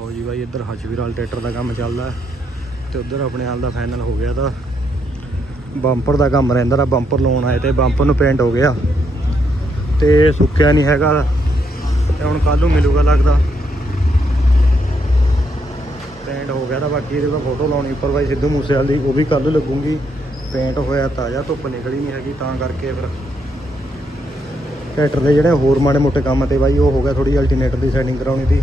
ਲਓ ਜੀ ਬਾਈ, ਇੱਧਰ ਹਸ਼ਵੀਰ ਵਾਲ ਟਰੈਕਟਰ ਦਾ ਕੰਮ ਚੱਲਦਾ ਹੈ ਤੇ ਉਧਰ ਆਪਣੇ ਹਾਲ ਦਾ ਫਾਈਨਲ ਹੋ ਗਿਆ ਤਾਂ ਬੰਪਰ ਦਾ ਕੰਮ ਰਹਿੰਦਾ ਰਾ ਬੰਪਰ ਲਾਉਣ ਆਏ ਤੇ ਬੰਪਰ ਨੂੰ ਪੇਂਟ ਹੋ ਗਿਆ ਤੇ ਸੁੱਕਿਆ ਨਹੀਂ ਹੈਗਾ ਤੇ ਹੁਣ ਕੱਲ ਨੂੰ ਮਿਲੂਗਾ ਲੱਗਦਾ। ਪੇਂਟ ਹੋ ਗਿਆ ਤਾਂ ਬਾਕੀ ਇਹਦੇ ਕੋਲ ਫੋਟੋ ਲਾਉਣੀ, ਉੱਪਰ ਬਾਈ ਸਿੱਧੂ ਮੂਸੇਵਾਲ ਦੀ, ਉਹ ਵੀ ਕੱਲ ਲੱਗੂਗੀ। ਪੇਂਟ ਹੋਇਆ ਤਾਜ਼ਾ, ਧੁੱਪ ਨਿਕਲੀ ਨਹੀਂ ਹੈਗੀ, ਤਾਂ ਕਰਕੇ ਫਿਰ ਟਰੈਕਟਰ ਦੇ ਜਿਹੜੇ ਹੋਰ ਮਾੜੇ ਮੋਟੇ ਕੰਮ ਤੇ ਬਾਈ ਉਹ ਹੋ ਗਿਆ ਥੋੜੀ ਅਲਟਰਨੇਟਰ ਦੀ ਸੈਟਿੰਗ ਕਰਾਉਣੀ ਸੀ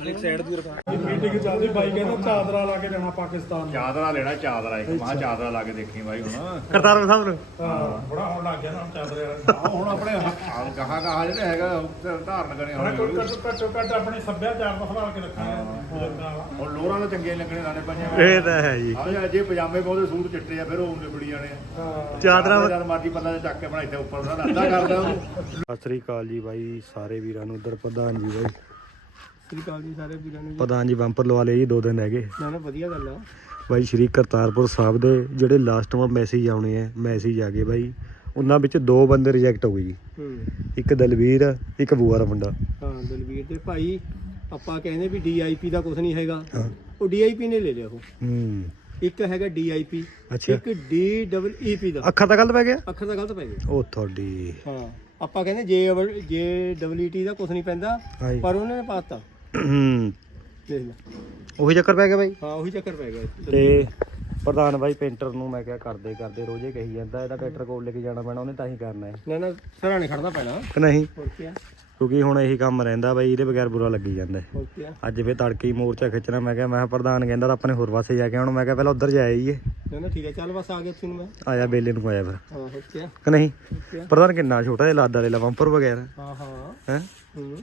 ਮੀਟਿੰਗ ਚੱਲਦੀ ਬਾਈ ਕਹਿੰਦਾ ਚਾਦਰਾ ਲਾ ਕੇ ਜਾਣਾ ਪਾਕਿਸਤਾਨ ਚਾਦਰਾ ਲੈਣਾ ਚਾਦਰਾ ਇੱਕ। ਮਾਂ ਚਾਦਰਾ ਲਾ ਕੇ ਦੇਖੀ ਬਾਈ ਹੁਣ। ਕਰਤਾਰ ਸਾਹਿਬ ਨੂੰ। ਹਾਂ। ਬੜਾ ਹੁਣ ਲੱਗ ਗਿਆ ਨਾ ਚਾਦਰੇ ਵਾਲਾ। ਹੁਣ ਆਪਣੇ ਗਾਹਾਂ ਗਾਹਾਂ ਜਿਹੜਾ ਹੈਗਾ ਉਹ ਧਾਰਨ ਕਰਨੇ ਹੁਣ ਕੋਈ ਹੁਣ ਘੱਟੋ ਘੱਟੋ ਘੱਟ ਆਪਣੇ ਸੱਭਿਆਚਾਰ ਦਾ ਸੰਭਾਲ ਕੇ ਰੱਖਣਾ ਹੈ। ਬਜ਼ੁਰਗਾਂ ਵਾਲਾ। ਹੁਣ ਲੋਰਾਂ ਤਾਂ ਚੰਗੇ ਲੱਗਣੇ ਲਾਣੇ ਪੰਜਾਂ ਇਹ ਤਾਂ ਹੈ ਜੀ। ਆ ਜੇ ਪਜਾਮੇ ਪਾਉਂਦੇ ਸੂਟ ਚਿੱਟੇ ਆ ਫਿਰ ਉਹ ਨਿਬੜੀ ਜਾਣੇ ਆ। ਚਾਦਰਾਂ ਜਦ ਮਰਜ਼ੀ ਬੰਦਾ ਚੱਕ ਕੇ ਬਣਾ ਇੱਥੇ ਉੱਪਰ ਦਾ ਅੱਧਾ ਕਰਦਾ ਉਹਨੂੰ ਸਤਿ ਸ੍ਰੀ ਅਕਾਲ ਜੀ ਬਾਈ ਸਾਰੇ ਵੀਰਾਂ ਨੂੰ ਉਧਰ ਪ੍ਰਧਾਨ ਜੀ ਬਾਈ। ਸ੍ਰੀ ਅਕਾਲ ਜੀ ਸਾਰੇ ਵੀਰਾਂ ਨੂੰ ਪ੍ਰਧਾਨ ਜੀ ਬੰਪਰ ਲਵਾ ਲਏ ਜੀ ਦੋ ਦਿਨ ਰਹਿ ਗਏ। ਨਾ ਨਾ ਵਧੀਆ ਗੱਲ ਆ। ਬਾਈ ਸ਼੍ਰੀ ਕਰਤਾਰਪੁਰ ਸਾਹਿਬ ਦੇ ਜਿਹੜੇ ਲਾਸਟ ਵਾਰ ਮੈਸੇਜ ਆਉਣੇ ਆ ਮੈਸੇਜ ਆ ਗਏ ਬਾਈ। ਉਹਨਾਂ ਵਿੱਚ ਦੋ ਬੰਦੇ ਰਿਜੈਕਟ ਹੋ ਗਏ ਜੀ। ਹੂੰ। ਇੱਕ ਦਲਵੀਰ ਇੱਕ ਬੂਆ ਦਾ ਮੁੰਡਾ। ਹਾਂ ਦਲਵੀਰ ਦੇ ਭਾਈ ਆਪਾਂ ਕਹਿੰਦੇ ਵੀ ਡੀਆਈਪੀ ਦਾ ਕੁਝ ਨਹੀਂ ਹੈਗਾ। ਹਾਂ। ਉਹ ਡੀਆਈਪੀ ਨੇ ਲੈ ਲਿਆ ਉਹ। ਹੂੰ। ਇੱਕ ਹੈਗਾ ਡੀਆਈਪੀ ਅੱਛਾ। ਇੱਕ ਡੀ ਡਬਲ ਈਪੀ ਦਾ। ਅੱਖਾਂ ਤਾਂ ਗਲਤ ਪੈ ਗਿਆ? ਅੱਖਰ ਦਾ ਗਲਤ ਪੈ ਗਿਆ ਉਹ ਤੁਹਾਡੀ। ਹਾਂ ਆਪਾਂ ਕਹਿੰਦੇ ਜੇ ਜੇ ਡਬਲਯੂਟੀ ਦਾ ਕੁਝ ਨਹੀਂ ਪੈਂਦਾ ਹਾਂਜੀ। ਪਰ ਉਹਨਾਂ ਨੇ ਪਾਤਾ ਹੂੰ। ਦੇਖ ਲੈ ਉਹੀ ਚੱਕਰ ਪੈ ਗਿਆ ਬਾਈ? ਹਾਂ ਉਹੀ ਚੱਕਰ ਪੈ ਗਿਆ। ਤੇ ਪ੍ਰਧਾਨ ਬਾਈ ਪੇਂਟਰ ਨੂੰ ਮੈਂ ਕਿਹਾ ਕਰਦੇ ਕਰਦੇ ਰੋਜ਼ੇ ਕਹੀ ਜਾਂਦਾ ਇਹਦਾ ਟਰੈਕਟਰ ਕੋਲ ਲੈ ਕੇ ਜਾਣਾ ਪੈਣਾ ਉਹਨੇ ਤਾਂ ਹੀ ਕਰਨਾ ਹੈ। ਨਾ ਨਾ ਸਰਾਣੇ ਖੜਨਾ ਪੈਣਾ। ਕਿ ਨਹੀਂ? ਹੋਰ ਕੀ ਕਿਉਂਕਿ ਹੁਣ ਇਹੀ ਕੰਮ ਰਹਿੰਦਾ ਬਾਈ ਇਹਦੇ ਬਗੈਰ ਬੁਰਾ ਲੱਗੀ ਜਾਂਦਾ ਹੈ। ਹੋਰ ਕੀ ਅੱਜ ਫੇਰ ਤੜਕੇ ਹੀ ਮੋਰਚਾ ਖਿੱਚਣਾ ਮੈਂ ਕਿਹਾ ਮੈਂ ਕਿਹਾ ਪ੍ਰਧਾਨ ਕਹਿੰਦਾ ਤਾਂ ਆਪਣੇ ਹੋਰ ਪਾਸੇ ਜਾ ਕੇ ਆਉਣਾ ਮੈਂ ਕਿਹਾ ਪਹਿਲਾਂ ਉੱਧਰ ਜਾਈਏ ਨਾ ਨਾ ਠੀਕ ਹੈ ਚੱਲ ਬਸ ਆ ਗਿਆ ਤੈਨੂੰ ਮੈਂ। ਆਇਆ ਬੇਲੇ ਨੂੰ ਆਇਆ ਫਿਰ। ਹਾਂ ਹੋਰ ਕੀ ਕਿ ਨਹੀਂ? ਕੀ ਪ੍ਰਧਾਨ ਕਿੰਨਾ ਛੋਟਾ ਜਿਹਾ ਲਾਦਾ ਲੈ ਲਾ ਬੰਪਰ ਵਗੈਰਾ। ਹੈ। ਹੂੰ?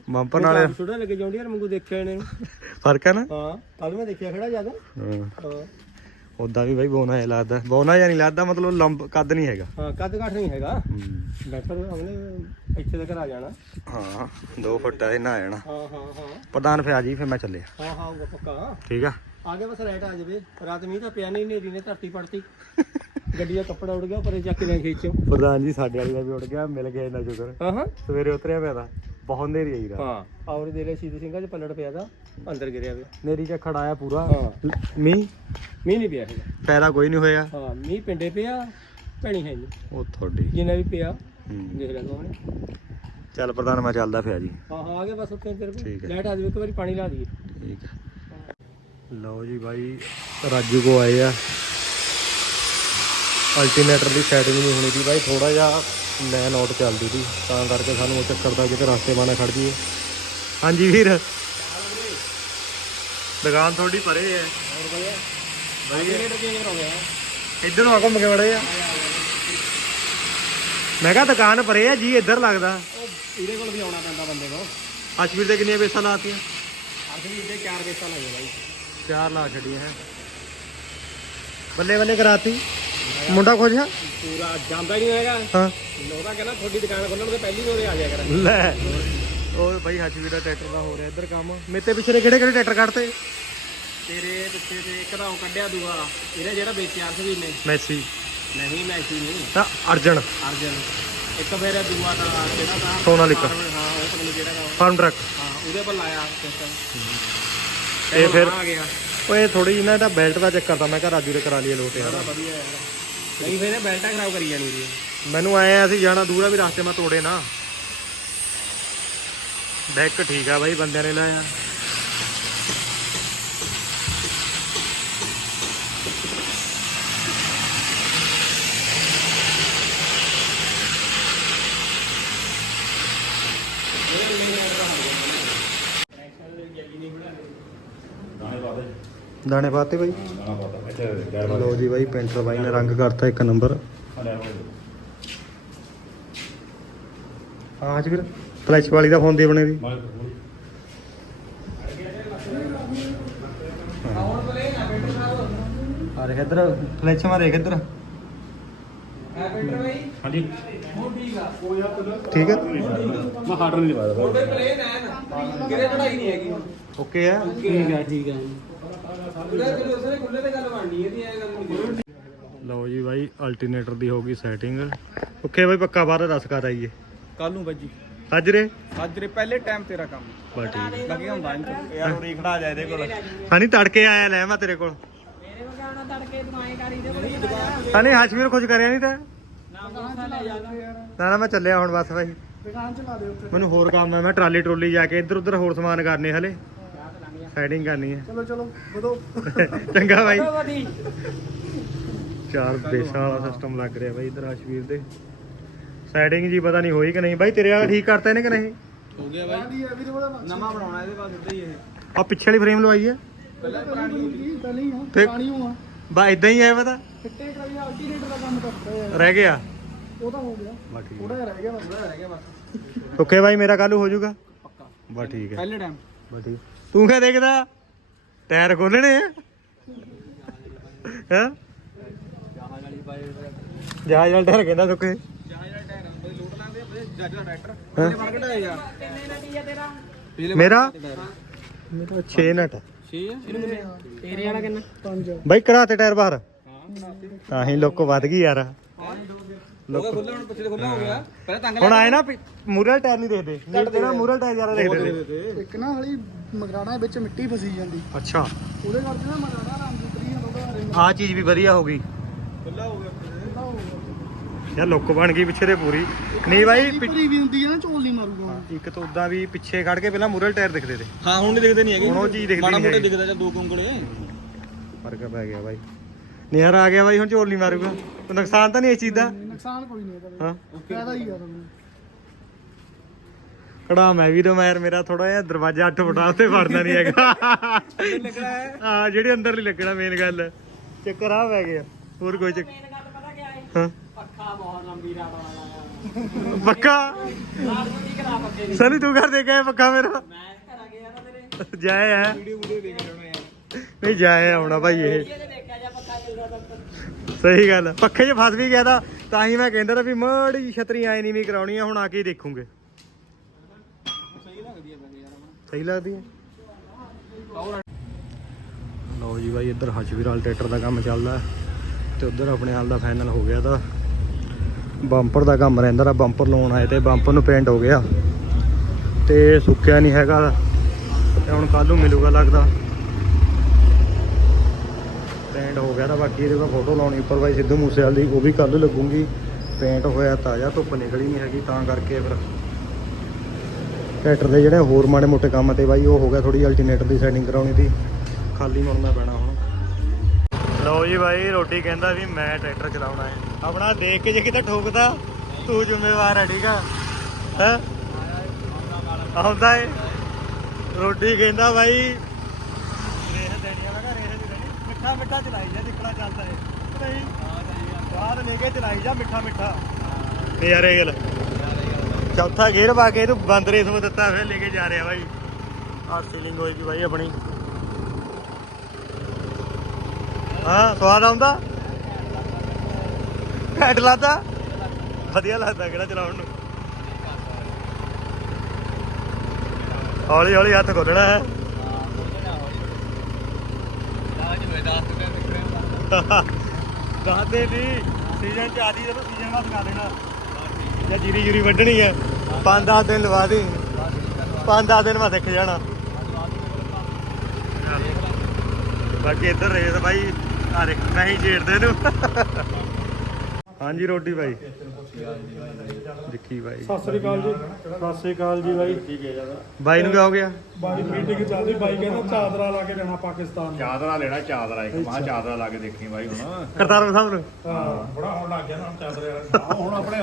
ਬੰਪਰ ਨਾਲ ਛੋਟਾ ਲੱਗੇ ਜਾਂਦੀ ਯਾਰ ਮੰਗੂ ਦੇਖਿਆ ਇਹਨੇ। ਫ਼ਰਕ ਹੈ ਨਾ? ਹਾਂ ਕੱਲ ਮੈਂ ਦੇਖਿਆ ਖੜਾ ਜ਼ਿਆਦਾ। ਹਾਂ। ਹਾਂ। ਉਦਾਂ ਵੀ ਬਾਈ ਬੋਨਾ ਹੈ ਲੱਗਦਾ। ਬੋਨਾ ਜਾਂ ਨਹੀਂ ਲੱਗਦਾ ਮਤਲਬ ਲੰਬ ਕੱਦ ਨਹੀਂ ਹੈਗਾ। ਹਾਂ ਕੱਦ ਘੱਟ ਨਹੀਂ ਹੈਗਾ। ਹੂੰ। ਬੈਟਰ ਉਹਨੇ ਇੱਥੇ ਤੱਕ ਆ ਜਾਣਾ। ਹਾਂ 2 ਫੁੱਟ ਹੈ ਨਾ ਆਣਾ ਹਾਂ ਹਾਂ ਹਾਂ। ਪ੍ਰਧਾਨ ਫੇ ਆ ਜੀ ਫੇ ਮੈਂ ਚੱਲਿਆ। ਹਾਂ ਹਾਂ ਉਹ ਪੱਕਾ। ਠੀਕ ਆ? ਆ ਗਿਆ ਬਸ ਰਾਈਟ ਆ ਜਾਵੇ। ਰਾਤ ਮੀਂਹ ਤਾਂ ਪਿਆ ਨਹੀਂ ਨੇਰੀ ਨੇ ਧਰਤੀ ਪੜਤੀ। ਗੱਡੀ ਦਾ ਕੱਪੜਾ ਉੱਡ ਗਿਆ ਪਰੇ ਚੱਕ ਲੈ ਖੇਚੋ। ਪ੍ਰਧਾਨ ਜੀ ਸਾਡੇ ਵਾਲੀ ਦਾ ਵੀ ਉੱਡ ਗਿਆ ਮਿਲ ਗਿਆ ਇੰਨਾ ਸ਼ੁਕਰ। ਹਾਂ ਹਾਂ। ਸਵੇਰੇ ਉਤਰਿਆ ਪਿਆ ਤਾਂ। ਬਹੁਤ ਨੇਰੀ ਆਈ ਰਾਤ ਹਾਂ। ਦੇ ਲੈ ਸੀਧੂ ਸਿੰਘਾਂ ਚ ਪਲੜ ਪਿਆ ਦਾ ਅੰਦਰ ਗਿਰਿਆ ਵੇ ਨੇਰੀ ਚ ਖੜਾਇਆ ਪੂਰਾ। ਹਾਂ। ਮੀਂਹ? ਮੀਂਹ ਨਹੀਂ ਪਿਆ ਹੈਗਾ। ਪੈਰਾ ਕੋਈ ਨਹੀਂ ਹੋਇਆ। ਹਾਂ ਮੀਂਹ ਪਿੰਡੇ ਪਿਆ ਭੈਣੀ ਹੈ ਉਹ ਤੁਹਾਡੀ। ਜਿੰਨਾ ਵੀ ਪਿਆ ਹੂੰ। ਦੇਖ ਲੈ ਕੋਣ ਚੱਲ ਪ੍ਰਧਾਨ ਮੈਂ ਚੱਲਦਾ ਪਿਆ ਜੀ। ਹਾਂ ਹਾਂ ਆ ਗਿਆ ਬਸ ਉੱਤੇ ਤੇਰੇ ਠੀਕ ਕੋਲ ਹੈ। ਲਾਈਟ ਆ ਜਾਵੇ ਇੱਕ ਵਾਰੀ ਪਾਣੀ ਲਾ ਦਈਏ। ਠੀਕ ਹੈ। ਲਓ ਜੀ ਭਾਈ ਰਾਜੂ ਕੋ ਆਏ ਆ। ਅਲਟਰਨੇਟਰ ਦੀ ਸੈਟਿੰਗ ਨਹੀਂ ਹੋਣੀ ਸੀ ਭਾਈ ਥੋੜਾ ਜਿਹਾ ਲੈਨ ਆਊਟ ਚੱਲਦੀ ਸੀ ਤਾਂ ਕਰਕੇ ਸਾਨੂੰ ਉਹ ਚੱਕਰ ਦਾ ਕਿਤੇ ਰਸਤੇ ਬਾਣਾ ਖੜ ਜੀਏ ਹਾਂਜੀ ਵੀਰ। ਦੁਕਾਨ ਤੁਹਾਡੀ ਪਰੇ ਹੈ। ਚੇਂਜ ਆ ਇੱਧਰ ਨੂੰ ਆ ਘੁੰਮ ਕੇ ਵੜੇ ਆ। ਮੈਂ ਕਿਹਾ ਦੁਕਾਨ ਪਰੇ ਆ ਜੀ ਇੱਧਰ ਲੱਗਦਾ। ਉਹ ਇਹਦੇ ਕੋਲ ਵੀ ਆਉਣਾ ਪੈਂਦਾ ਬੰਦੇ ਕੋਲ। ਅਸ਼ਵੀਰ ਦੇ ਕਿੰਨੀਆਂ ਬੇਸਾਂ ਲਾਤੀਆਂ? ਵੀ ਇਹਦੇ ਚਾਰ ਬੇਸਾਂ ਲੱਗੇ ਬਾਈ। ਚਾਰ ਲਾ ਛੱਡੀਆਂ ਹੈ। ਬੱਲੇ ਬੱਲੇ ਕਰਾਤੀ। ਮੁੰਡਾ ਖੋਜਿਆ ਪੂਰਾ ਜਾਂਦਾ ਨਹੀਂ ਹੈਗਾ। ਹਾਂ। ਉਹਦਾ ਕਹਿੰਦਾ ਤੁਹਾਡੀ ਦੁਕਾਨ ਖੋਲਣ ਤੋਂ ਪਹਿਲੀ ਵਾਰ ਆ ਜਾਇਆ ਕਰ ਲੈ। ਉਹ ਬਾਈ ਹੱਥ ਦਾ ਟਰੈਕਟਰ ਦਾ ਹੋ ਰਿਹਾ ਇੱਧਰ ਕੰਮ। ਮੇਤੇ ਪਿੱਛੇ ਦੇ ਕਿਹੜੇ ਕਿਹੜੇ ਟਰੈਕਟਰ ਕੱਢਤੇ? ਤੇਰੇ ਪਿੱਛੇ ਤੇ ਇੱਕ ਤਾਂ ਉਹ ਕੱਢਿਆ ਦੂਆ। ਇਹਨੇ ਜਿਹੜਾ ਵੇਚਿਆ ਵੀ ਨੇ ਮੈਸੀ। ਨਹੀਂ ਮੈਚੀ ਨਹੀਂ। ਤਾਂ ਅਰਜਨ। ਅਰਜਨ। ਇੱਕ ਮੇਰੇ ਦੂਆ ਤਾਂ ਜਿਹੜਾ ਤਾਂ ਸੋਨਾਲੀਕਾ। ਹਾਂ ਉਹ ਪਤਾ ਨੀ ਕਿਹੜਾ ਉਹ। Farm truck. ਹਾਂ ਉਹਦੇ ਪਰ ਲਾਇਆ ਸਿਸਟਮ। ਇਹ ਫਿਰ- ਆ ਗਿਆ। ਓਏ ਥੋੜੀ ਜਿਹੀ ਨਾ ਇਹਦਾ ਬੈਲਟ ਦਾ ਚੱਕਰ ਤਾਂ ਮੈਂ ਕਿਹਾ ਰਾਜੂ ਦੇ ਕਰਾ ਲਈਏ ਲੋਟ ਯਾਰ। ਵਧੀਆ ਯਾਰ। ਨਹੀਂ ਫਿਰ ਇਹ ਬੈਲਟਾਂ ਖਰਾਬ ਕਰੀ ਜਾਣੀ ਦੀ ਮੈਨੂੰ ਆਇਆ ਅਸੀਂ ਜਾਣਾ ਦੂਰਾ ਵੀ ਰਸਤੇ ਮੈਂ ਤੋੜੇ ਨਾ। ਡੈਕ ਠੀਕ ਆ ਬਾਈ ਬੰਦਿਆਂ ਨੇ ਲਾਇਆ। ਦਾਣੇ ਪਾਤੇ ਬਾਈ? ਲੋ ਜੀ ਬਾਈ ਪੈਂਟਰ ਬਾਈ ਨੇ ਰੰਗ ਕਰਤਾ ਇੱਕ ਨੰਬਰ। ਹਾਂ ਜੀ ਵੀਰ ਫਲੈਸ਼ ਵਾਲੀ ਦਾ ਫੋਨ ਦੇ ਬਣੇ ਵੀ। ਆ ਰਿਹਾ ਇੱਧਰ ਫਲੈਸ਼ ਮਾਰੇ ਇੱਧਰ। ਹਾਂਜੀ। ਠੀਕ ਹੈ ਮੈਂ ਹਾਰਡਰ ਨਹੀਂ ਪਾਇਆ ਉਹਦੇ ਪਲੇਨ ਹੈ ਨਾ ਕਿਤੇ ਚੜਾਈ ਨਹੀਂ ਹੈਗੀ। ਓਕੇ ਆ? ਠੀਕ ਹੈ ਠੀਕ ਹੈ ਲਓ ਜੀ ਬਾਈ ਅਲਟਰਨੇਟਰ ਦੀ ਹੋ ਗਈ ਸੈਟਿੰਗ ਓਕੇ ਬਾਈ ਪੱਕਾ ਬਾਹਰ ਦੱਸ ਕਰ ਆਈਏ ਕੱਲ ਨੂੰ ਬੱਜੀ ਅੱਜ ਰੇ? ਅੱਜ ਪਹਿਲੇ ਟਾਈਮ ਤੇਰਾ ਕੰਮ। ਬਾ ਠੀਕ ਲੱਗੇ ਹੁੰਦਾ ਯਾਰ ਉਰੀ ਖੜਾ ਜਾ ਇਹਦੇ ਕੋਲ। ਹਣੀ ਤੜਕੇ ਆਇਆ ਲੈ ਮੈਂ ਤੇਰੇ ਕੋਲ। ਮੇਰੇ ਵਗਾਣਾ ਤੜਕੇ ਦਵਾਈ ਕਰੀ ਦੇ ਬੜੀ ਹਣੀ ਹਸ਼ਵੀਰ ਕੁਝ ਕਰਿਆ ਨਹੀਂ ਤਾਂ? ਨਾ ਨਾ। ਨਾ ਮੈਂ ਚੱਲਿਆ ਹੁਣ ਬਸ ਬਾਈ। ਦੁਕਾਨ ਚਲਾ ਦੇ ਉੱਤੇ ਮੈਨੂੰ ਹੋਰ ਕੰਮ ਹੈ ਮੈਂ ਟਰਾਲੀ ਟਰੋਲੀ ਜਾ ਕੇ ਇੱਧਰ ਉੱਧਰ ਹੋਰ ਸਮਾਨ ਕਰਨੇ ਹਲੇ। ਸੈਟਿੰਗ ਕਰਨੀ ਹੈ। ਚਲੋ ਚਲੋ ਵਧੋ। ਚੰਗਾ ਬਾਈ। ਵਧੀ ਚਾਰ ਬੇਸਾਂ ਵਾਲਾ ਸਿਸਟਮ ਲੱਗ ਰਿਹਾ ਬਾਈ ਇੱਧਰ ਹਸ਼ਵੀਰ ਦੇ। ਸੈਟਿੰਗ ਜੀ ਪਤਾ ਨਹੀਂ ਹੋਈ ਕਿ ਨਹੀਂ। ਬਾਈ ਤੇਰੇ ਵਾਲਾ ਠੀਕ ਕਰਤਾ ਇਹਨੇ ਕਿ ਨਹੀਂ? ਹੋ ਗਿਆ ਬਾਈ। ਨਵਾਂ ਬਣਾਉਣਾ ਇਹਦੇ ਬਾਅਦ ਉੱਤੇ ਹੀ ਇਹ। ਆ ਪਿੱਛੇ ਵਾਲੀ ਫਰੇਮ ਲਵਾਈ ਹੈ। ਪਹਿਲਾਂ ਪੁਰਾਣੀ ਪਹਿਲੇ ਹੀ ਪਾਣੀ ਹੋਆ ਬਾ ਇਦਾਂ ਹੀ ਆਇਆ ਪਤਾ? ਫਿੱਟੇ ਕਰਾਈ ਅਲਟੀਨੇਟਰ ਦਾ ਕੰਮ ਕਰਦਾ ਰਹਿ ਗਿਆ। ਉਹ ਤਾਂ ਹੋ ਗਿਆ। ਥੋੜਾ ਜਿਹਾ ਰਹਿ ਗਿਆ ਬਸ। ਰਹਿ ਗਿਆ ਬਸ। ਓਕੇ ਬਾਈ ਮੇਰਾ ਕੱਲ ਹੋ ਜਾਊਗਾ। ਪੱਕਾ। ਬਾ ਠੀਕ ਹੈ। ਪਹਿਲੇ ਟਾਈਮ ਬਾ ਠੀਕ। ਤੂੰ ਕਿਆ ਦੇਖਦਾ? ਟਾਇਰ ਖੋਲਣੇ ਆ? ਹਾਂ? ਜਹਾਜ਼ ਵਾਲੀ ਟਾਇਰ ਕਹਿੰਦਾ ਸੁੱਕੇ ਮੇਰਾ? ਮੇਰਾ 6 ਨਟ 6 ਇਹਨੂੰ ਕਿੰਨੇ ਤੇਰੇ ਵਾਲਾ ਕਿੰਨਾ? 5 ਬਾਈ ਕਰਾ ਤੇ ਟਾਇਰ ਬਾਹਰ। ਤਾਂ ਹੀ ਲੋਕ ਵੱਧ ਗਈ ਯਾਰ। ਲੋਕ ਖੁੱਲਾ ਹੁਣ ਪਿੱਛੇ ਖੁੱਲਾ ਹੋ ਗਿਆ। ਪਹਿਲਾਂ ਤੰਗ ਹੁਣ ਆਏ ਨਾ ਮੂਰਲ ਟਾਇਰ ਨਹੀਂ ਦੇਖਦੇ। ਨਹੀਂ ਤੇਰਾ ਮੂਰਲ ਟਾਇਰ ਜ਼ਿਆਦਾ ਦੇਖਦੇ ਨੇ ਇੱਕ ਨਾ ਹਲੀ ਮਗਰਾਣਾ ਵਿੱਚ ਮਿੱਟੀ ਫਸੀ ਜਾਂਦੀ। ਅੱਛਾ। ਉਹਦੇ ਕਰਕੇ ਨਾ ਮਗਰਾਣਾ ਰੰਗ ਉਤਰੀ ਜਾਂਦਾ ਉਹਦਾ ਰਿੰਗ ਆਹ ਚੀਜ਼ ਵੀ ਵਧੀਆ ਹੋ ਗਈ। ਖੁੱਲਾ ਹੋ ਗਿਆ ਯਾਰ ਲੁੱਕ ਬਣ ਗਈ ਪਿੱਛੇ ਦੇ ਪੂਰੀ। ਨਹੀਂ ਬਾਈ ਪਿ- ਪਰੀ ਵੀ ਹੁੰਦੀ ਹੈ ਨਾ ਝੋਲ ਨਹੀਂ ਮਾਰੂਗਾ ਇੱਕ ਤਾਂ ਉਦਾਂ ਵੀ ਪਿੱਛੇ ਖੜ ਕੇ ਪਹਿਲਾਂ ਮੂਰਲ ਟਾਇਰ ਦਿਖਦੇ ਤੇ। ਹਾਂ ਹੁਣ ਨਹੀਂ ਦਿਖਦੇ ਨਹੀਂ ਹੈਗੇ। ਹੁਣ ਉਹ ਚੀਜ਼ ਦਿਖਦੀ ਮਾੜਾ ਨਹੀਂ ਮੋਟਾ ਹੈਗੀ। ਦਿਖਦਾ ਜਾਂ ਦੋ ਕੁੰਗਲੇ ਫ਼ਰਕ ਪੈ ਗਿਆ ਬਾਈ। ਨਿਹਰ ਆ ਗਿਆ ਬਾਈ ਹੁਣ ਝੋਲ ਨਹੀਂ ਮਾਰੂਗਾ। ਕੋਈ ਨੁਕਸਾਨ ਤਾਂ ਨਹੀਂ ਇਸ ਚੀਜ਼ ਦਾ? ਨੁਕਸਾਨ ਕੋਈ ਨਹੀਂ ਇਹਦਾ ਹਾਂ। ਫਾਇਦਾ ਹੀ ਆ ਤੁਹਾਨੂੰ। ਕੜਾ ਮੈਂ ਵੀ ਤਾਂ ਯਾਰ ਮੇਰਾ ਥੋੜਾ ਜਿਹਾ ਦਰਵਾਜ਼ਾ 8 ਫੁੱਟ ਉੱਤੇ ਵੜਦਾ ਨਹੀਂ ਹੈਗਾ। ਲੱਗਣਾ ਹੈ ਹਾਂ ਜਿਹੜੇ ਅੰਦਰ ਨਹੀਂ ਲੱਗਣਾ ਮੇਨ ਗੱਲ। ਚੱਕਰ ਆ ਪੈ ਗਿਆ। ਹੋਰ ਕੋਈ ਚੱਕ ਮੇਨ ਗੱਲ ਪਤਾ ਕਿਆ ਹੈ? ਹਾਂ। ਪੱਖਾ ਬਹੁਤ ਲੰਬੀ ਰਾਤ ਵਾਲਾ ਪੱਕਾ ਸਨੀ ਤੂੰ ਕਰ ਦੇ ਕੇ ਪੱਕਾ ਮੇਰਾ? ਮੈਂ ਘਰ ਗਿਆ ਨਾ ਤੇਰੇ। ਜਾਏ ਹੈ। ਵੀਡੀਓ ਵੀਡੀਓ ਦੇਖ ਲੈਣਾ ਯਾਰ। ਨਹੀਂ ਜਾਏ ਆਉਣਾ ਭਾਈ ਇਹ। ਸਹੀ ਗੱਲ ਪੱਖੇ 'ਚ ਫਸ ਵੀ ਗਿਆ ਤਾਂ ਤਾਂ ਹੀ ਮੈਂ ਕਹਿੰਦਾ ਵੀ ਮੜੀ ਛਤਰੀ ਆਏ ਨਹੀਂ ਵੀ ਕਰਾਉਣੀ ਆ, ਹੁਣ ਆ ਕੇ ਹੀ ਦੇਖੂਗੇ। ਸਹੀ ਲੱਗਦੀ ਹੈ ਵੈਸੇ ਯਾਰ ਸਹੀ ਲੱਗਦੀ ਹੈ ਲਓ ਜੀ ਬਾਈ, ਇੱਧਰ ਹਸ਼ਵੀਰ ਟਰੈਕਟਰ ਦਾ ਕੰਮ ਚੱਲਦਾ। ਤੇ ਉਧਰ ਆਪਣੇ ਹਾਲ ਦਾ ਫਾਈਨਲ ਹੋ ਗਿਆ ਤਾਂ। ਬੰਪਰ ਦਾ ਕੰਮ ਰਹਿੰਦਾ ਰਾ ਬੰਪਰ ਲਾਉਣ ਆਏ ਤੇ ਬੰਪਰ ਨੂੰ ਪੇਂਟ ਹੋ ਗਿਆ। ਤੇ ਸੁੱਕਿਆ ਨਹੀਂ ਹੈਗਾ। ਤੇ ਹੁਣ ਕੱਲ ਨੂੰ ਮਿਲੂਗਾ ਲੱਗਦਾ। ਪੇਂਟ ਹੋ ਗਿਆ ਤਾਂ ਬਾਕੀ ਇਹਦੇ ਕੋਲ ਫੋਟੋ ਲਾਉਣੀ, ਉੱਪਰ ਬਾਈ ਸਿੱਧੂ ਮੂਸੇਵਾਲ ਦੀ, ਉਹ ਵੀ ਕੱਲ ਲੱਗੂਗੀ। ਪੇਂਟ ਹੋਇਆ ਤਾਜ਼ਾ, ਧੁੱਪ ਨਿਕਲੀ ਨਹੀਂ ਹੈਗੀ, ਤਾਂ ਕਰਕੇ ਫਿਰ ਟਰੈਕਟਰ ਦੇ ਜਿਹੜੇ ਹੋਰ ਮਾੜੇ ਮੋਟੇ ਕੰਮ ਤੇ ਬਾਈ, ਉਹ ਹੋ ਗਿਆ ਥੋੜੀ ਅਲਟਰਨੇਟਰ ਦੀ ਸੈਟਿੰਗ ਕਰਾਉਣੀ ਸੀ ਖਾਲੀ ਮੁੜਨਾ ਪੈਣਾ ਹੁਣ। ਲਓ ਜੀ ਬਾਈ, ਰੋਟੀ ਕਹਿੰਦਾ ਵੀ ਮੈਂ ਟਰੈਕਟਰ ਚਲਾਉਣਾ ਹੈ। ਆਪਣਾ ਦੇਖ ਕੇ ਜੇ ਕਿਤੇ ਠੋਕਦਾ, ਤੂੰ ਜ਼ਿੰਮੇਵਾਰ ਹੈ, ਠੀਕ ਆ? ਹੈ? ਆਉਂਦਾ ਏ। ਰੋਟੀ ਕਹਿੰਦਾ ਬਾਈ ਰੇਹ ਦੇਣੀ ਆ ਮੈਂ ਕਿਹਾ ਰੇਹ ਨਹੀਂ ਦੇਣੀ ਮਿੱਠਾ ਮਿੱਠਾ ਚਲਾਈ ਜਾ ਜਿੱਕਣਾ ਚੱਲਦਾ ਏ ਨਹੀਂ? ਬਾਅਦ ਲੈ ਕੇ ਚਲਾਈ ਜਾ ਮਿੱਠਾ ਮਿੱਠਾ। ਇਹ ਗੱਲ। ਚੌਥਾ ਗੇਅਰ ਪਾ ਕੇ ਇਹਨੂੰ ਬੰਦ ਰੇਸ ਵਿੱਚ ਦਿੱਤਾ ਫਿਰ ਲੈ ਕੇ ਜਾ ਰਿਹਾ ਬਾਈ। ਆਹ ਸੀਲਿੰਗ ਹੋਏਗੀ ਬਾਈ ਆਪਣੀ। ਹਾਂ ਸਵਾਦ ਆਉਂਦਾ? ਘੱਟ ਲਾਤਾ ਵਧੀਆ ਲੱਗਦਾ ਕਿਹੜਾ ਚਲਾਉਣ ਨੂੰ। ਹੌਲੀ ਹੌਲੀ ਹੱਥ ਖੋਲਣਾ ਹੈ। ਦੱਸਦੇ ਨਹੀਂ ਸੀਜ਼ਨ ਚ ਆਦੀ ਜਦੋਂ ਸੀਜ਼ਨ ਦਾ ਸਿਖਾ ਦੇਣਾ। ਜਾਂ ਜੀਰੀ ਜੂਰੀ ਵੱਢਣੀ ਆ। ਪੰਜ 10 ਦਿਨ ਲਵਾ ਦੇ। ਪੰਜ 10 ਦਿਨ ਮੈਂ ਸਿੱਖ ਜਾਣਾ। ਬਾਕੀ ਇੱਧਰ ਰੇਸ ਬਾਈ ਆ ਦੇਖ ਨਹੀਂ ਛੇੜਦੇ ਨੂੰ ਹਾਂਜੀ ਰੋਟੀ ਬਾਈ। ਦੇਖੀ ਬਾਈ। ਸਤਿ ਸ੍ਰੀ ਅਕਾਲ ਜੀ। ਸਤਿ ਸ੍ਰੀ ਅਕਾਲ ਜੀ ਬਾਈ। ਬਾਈ ਨੂੰ ਕੀ ਹੋ ਗਿਆ ਬਾਈ ਮੀਟਿੰਗ ਚੱਲਦੀ ਬਾਈ ਕਹਿੰਦਾ ਚਾਦਰਾ ਲਾ ਕੇ ਜਾਣਾ ਪਾਕਿਸਤਾਨ ਚਾਦਰਾ ਲੈਣਾ ਚਾਦਰਾ ਇੱਕ। ਮਾਂ ਚਾਦਰਾ ਲਾ ਕੇ ਦੇਖੀ ਬਾਈ ਹੁਣ। ਕਰਤਾਰ ਸਾਹਿਬ ਨੂੰ? ਹਾਂ। ਬੜਾ ਹੋਣ ਲੱਗ ਗਿਆ ਨਾ ਚਾਦਰੇ ਵਾਲਾ। ਹੁਣ ਆਪਣੇ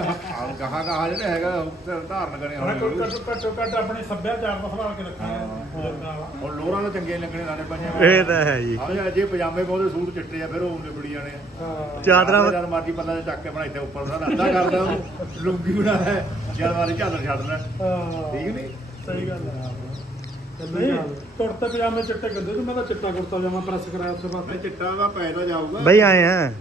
ਗਾਹਾਂ ਗਾਹਾਂ ਜਿਹੜਾ ਹੈਗਾ ਧਾਰਨ ਕਰਨੇ ਹੁਣ ਘੱਟੋ ਘੱਟੋ ਘੱਟ ਆਪਣੇ ਸੱਭਿਆਚਾਰ ਦਾ ਸੰਭਾਲ ਕੇ ਰੱਖਣਾ ਹੁਣ ਲੋਰਾਂ ਦੇ ਚੰਗੇ ਲੱਗਣੇ ਲਾਣੇ ਪੰਜਾਂ ਇਹ ਤਾਂ ਹੈ ਜੀ। ਆ ਜੇ ਪਜਾਮੇ ਪਾਉਂਦੇ ਸੂਟ ਚਿੱਟੇ ਆ ਫਿਰ ਉਹ ਨਿਬੜੀ ਜਾਣੇ ਚਾਦਰਾਂ ਮਰਜ਼ੀ ਬੰਦਾ ਚੱਕ ਕੇ ਬਣਾ ਇੱਥੇ ਉੱਪਰ ਦਾ ਰੱਦਾ ਕਰਦਾ ਲੁੰਗੀ ਬਣਾ ਮਾਰੀ ਝਾਲਰ ਛੱਡ ਲੈ। ਹਾਂ। ਠੀਕ ਨਹੀਂ? ਸਹੀ ਗੱਲ ਹੈ। ਨਹੀਂ। ਕੁੜਤੇ ਪਜਾਮੇ ਚਿੱਟੇ ਗੱਦੇ ਤੇ ਮੈਂ ਤਾਂ ਚਿੱਟਾ ਕੁੜਤਾ ਜਾਮਾ ਪ੍ਰੈਸ ਕਰਾਇਆ ਉੱਥੇ ਮੈਂ ਬਾਅਦ ਚਿੱਟਾ ਦਾ ਪੈਦਾ ਜਾਊਗਾ। ਬਾਈ ਆਏ ਆ।